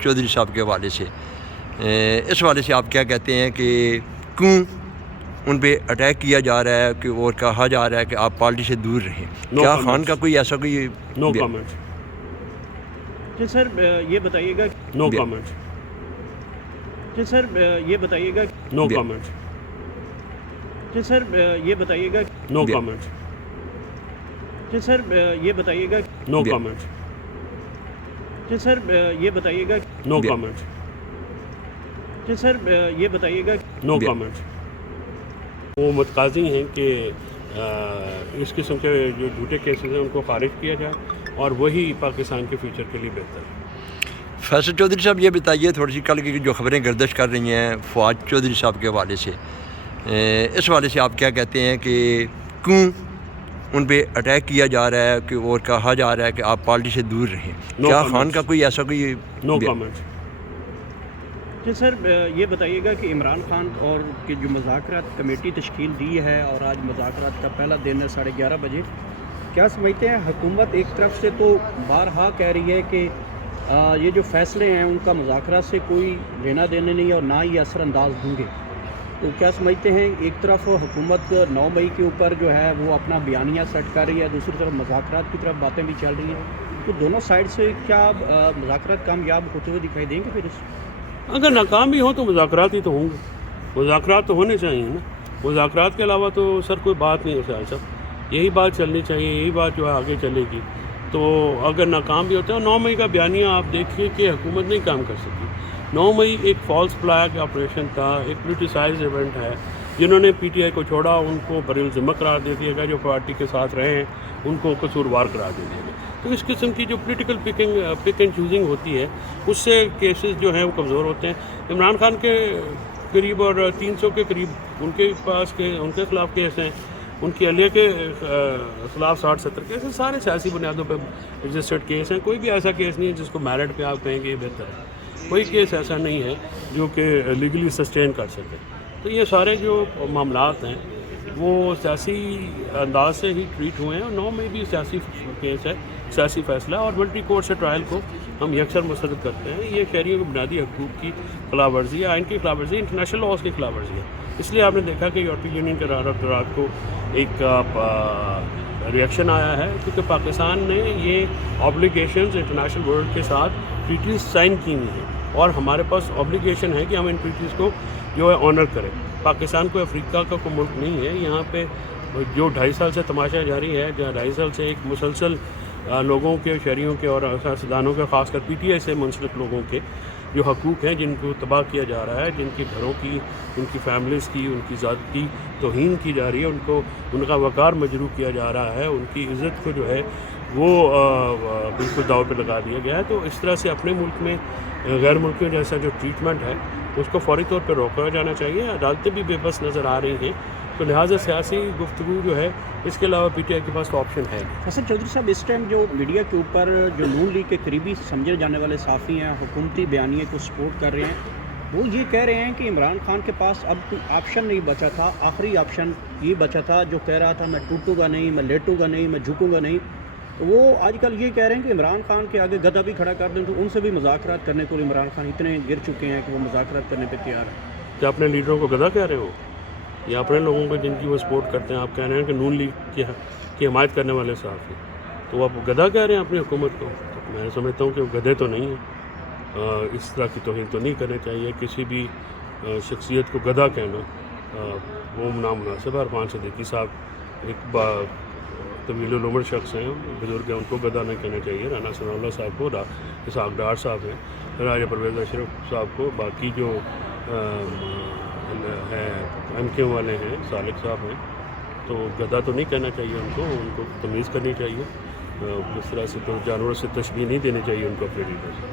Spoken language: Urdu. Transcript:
چودھری صاحب کے حوالے سے اس حوالے سے آپ کیا کہتے ہیں کہ کیوں ان پہ اٹیک کیا جا رہا ہے کہ اور کہا جا رہا ہے کہ آپ پارٹی سے دور رہیں؟ کیا خان کا کوئی ایسا کوئی نو کامنٹ؟ جی سر یہ بتائیے گا نو کامنٹ؟ جی سر یہ بتائیے گا نو کامنٹ؟ جی سر یہ بتائیے گا نو کامنٹ؟ جی سر یہ بتائیے گا نو کامنٹ؟ جی سر یہ بتائیے گا نو کامنٹ؟ جی سر یہ بتائیے گا نو کامنٹ؟ وہ متقاضی ہیں کہ اس قسم کے جو جھوٹے کیسز ہیں ان کو خارج کیا جائے اور وہی پاکستان کے فیوچر کے لیے بہتر ہے۔ فیصل چودھری صاحب یہ بتائیے تھوڑی سی کل کی جو خبریں گردش کر رہی ہیں فواد چودھری صاحب کے حوالے سے اس حوالے سے آپ کیا کہتے ہیں کہ کیوں ان پہ اٹیک کیا جا رہا ہے کہ اور کہا جا رہا ہے کہ آپ پارٹی سے دور رہیں؟ کیا خان کا کوئی ایسا کوئی نو کامنٹ؟ جی سر یہ بتائیے گا کہ عمران خان اور کی جو مذاکرات کمیٹی تشکیل دی ہے اور آج مذاکرات کا پہلا دن ہے 11:30 بجے، کیا سمجھتے ہیں حکومت ایک طرف سے تو بارہا کہہ رہی ہے کہ یہ جو فیصلے ہیں ان کا مذاکرات سے کوئی لینا دینا نہیں اور نہ ہی اثر انداز ہوں گے، تو کیا سمجھتے ہیں ایک طرف حکومت 9 مئی کے اوپر جو ہے وہ اپنا بیانیہ سیٹ کر رہی ہے، دوسری طرف مذاکرات کی طرف باتیں بھی چل رہی ہیں، تو دونوں سائڈ سے کیا مذاکرات کامیاب ہوتے ہوئے دکھائی دیں گے؟ پھر اگر ناکام بھی ہوں تو مذاکرات ہی تو ہوں گے، مذاکرات تو ہونے چاہیے نا، مذاکرات کے علاوہ تو سر کوئی بات نہیں ہے سر صاحب، یہی بات چلنی چاہیے، یہی بات جو ہے آگے چلے گی۔ تو اگر ناکام بھی ہوتے ہیں 9 مئی کا بیانیہ آپ دیکھیے کہ حکومت نہیں کام کر سکی۔ 9 مئی ایک فالس فلیگ آپریشن تھا، ایک پولیٹیسائز ایونٹ ہے، جنہوں نے پی ٹی آئی کو چھوڑا ان کو بری الذمہ قرار دے دیا گیا، جو پارٹی کے ساتھ رہے ہیں ان کو قصوروار قرار دے دیا گیا۔ تو اس قسم کی جو پولیٹیکل پک اینڈ چوزنگ ہوتی ہے اس سے کیسز جو ہیں وہ کمزور ہوتے ہیں۔ عمران خان کے قریب اور 300 کے قریب ان کے پاس ان کے خلاف کیس ہیں، ان کی اہلیہ کے خلاف 60-70 کیس ہیں، سارے سیاسی بنیادوں پہ رجسٹرڈ کیس ہیں، کوئی بھی ایسا کیس نہیں ہے جس کو میرٹ پہ آپ کہیں گے یہ بہتر ہے، کوئی کیس ایسا نہیں ہے جو کہ لیگلی سسٹین کر سکے۔ تو یہ سارے جو معاملات ہیں وہ سیاسی انداز سے ہی ٹریٹ ہوئے ہیں، اور 9 میں بھی سیاسی کیس ہے، سیاسی فیصلہ ہے، اور ملٹی کورٹ سے ٹرائل کو ہم یکسر مسترد کرتے ہیں۔ یہ شہریوں کی بنیادی حقوق کی خلاف ورزی ہے، آئین کی خلاف ورزی ہے، انٹرنیشنل لاز کی خلاف ورزی ہے۔ اس لیے آپ نے دیکھا کہ یورپی یونین کے رات کو ایک ریئیکشن آیا ہے، کیونکہ پاکستان نے یہ آبلیگیشنز انٹرنیشنل ورلڈ کے ساتھ ٹریٹیز سائن کی ہوئی ہیں، اور ہمارے پاس آبلیگیشن ہے کہ ہم ان ٹریٹیز کو جو ہے آنر کریں۔ پاکستان کوئی افریقہ کا کوئی ملک نہیں ہے، یہاں پہ جو 2.5 سال سے تماشا جاری ہے، جو 2.5 سال سے ایک مسلسل لوگوں کے، شہریوں کے اور سیاستدانوں کے، خاص کر پی ٹی آئی سے منسلک لوگوں کے جو حقوق ہیں جن کو تباہ کیا جا رہا ہے، جن کے گھروں کی، ان کی فیملیز کی، ان کی ذاتی توہین کی جا رہی ہے، ان کا وقار مجروح کیا جا رہا ہے، ان کی عزت کو جو ہے وہ بالکل داؤ پہ لگا دیا گیا ہے۔ تو اس طرح سے اپنے ملک میں غیر ملکیوں جیسا جو ٹریٹمنٹ ہے اس کو فوری طور پہ روکا جانا چاہیے۔ عدالتیں بھی بے بس نظر آ رہی ہیں، تو لہٰذا سیاسی گفتگو جو ہے اس کے علاوہ پی ٹی آئی کے پاس تو آپشن ہے۔ حسن چودھری صاحب، اس ٹائم جو میڈیا کے اوپر جو نون لیگ کے قریبی سمجھے جانے والے صحافی ہیں، حکومتی بیانیے کو سپورٹ کر رہے ہیں، وہ یہ کہہ رہے ہیں کہ عمران خان کے پاس اب کوئی آپشن نہیں بچا تھا، آخری آپشن یہ بچا تھا جو کہہ رہا تھا میں ٹوٹوں گا نہیں، میں لیٹوں گا نہیں، میں جھکوں گا نہیں۔ وہ آج کل یہ کہہ رہے ہیں کہ عمران خان کے آگے گدھا بھی کھڑا کر دیں تو ان سے بھی مذاکرات کرنے کو عمران خان اتنے گر چکے ہیں کہ وہ مذاکرات کرنے پہ تیار ہیں۔ کیا اپنے لیڈروں کو گدھا کہہ رہے ہو، یا اپنے لوگوں کو جن کی وہ سپورٹ کرتے ہیں آپ کہہ رہے ہیں کہ نون لیگ کی حمایت کرنے والے صحافی، تو آپ گدھا کہہ رہے ہیں اپنی حکومت کو؟ تو میں سمجھتا ہوں کہ وہ گدھے تو نہیں ہیں، اس طرح کی توہین تو نہیں کرنی چاہیے، کسی بھی شخصیت کو گدھا کہنا وہ نامناسب ہے۔ عرفان صدیقی صاحب ایک طویل العمر شخص ہیں، بزرگ ہیں، ان کو گدھا نہیں کہنا چاہیے۔ رانا ثناء اللہ صاحب کو، اسحاق ڈار صاحب ہیں، راجہ پرویز اشرف صاحب کو، باقی جو ہے ایم کیو والے ہیں، سالک صاحب ہیں، تو گدھا تو نہیں کہنا چاہیے ان کو تمیز کرنی چاہیے، اس طرح سے تو جانوروں سے تشبیہ نہیں دینی چاہیے ان کو اپنے لیڈر سے۔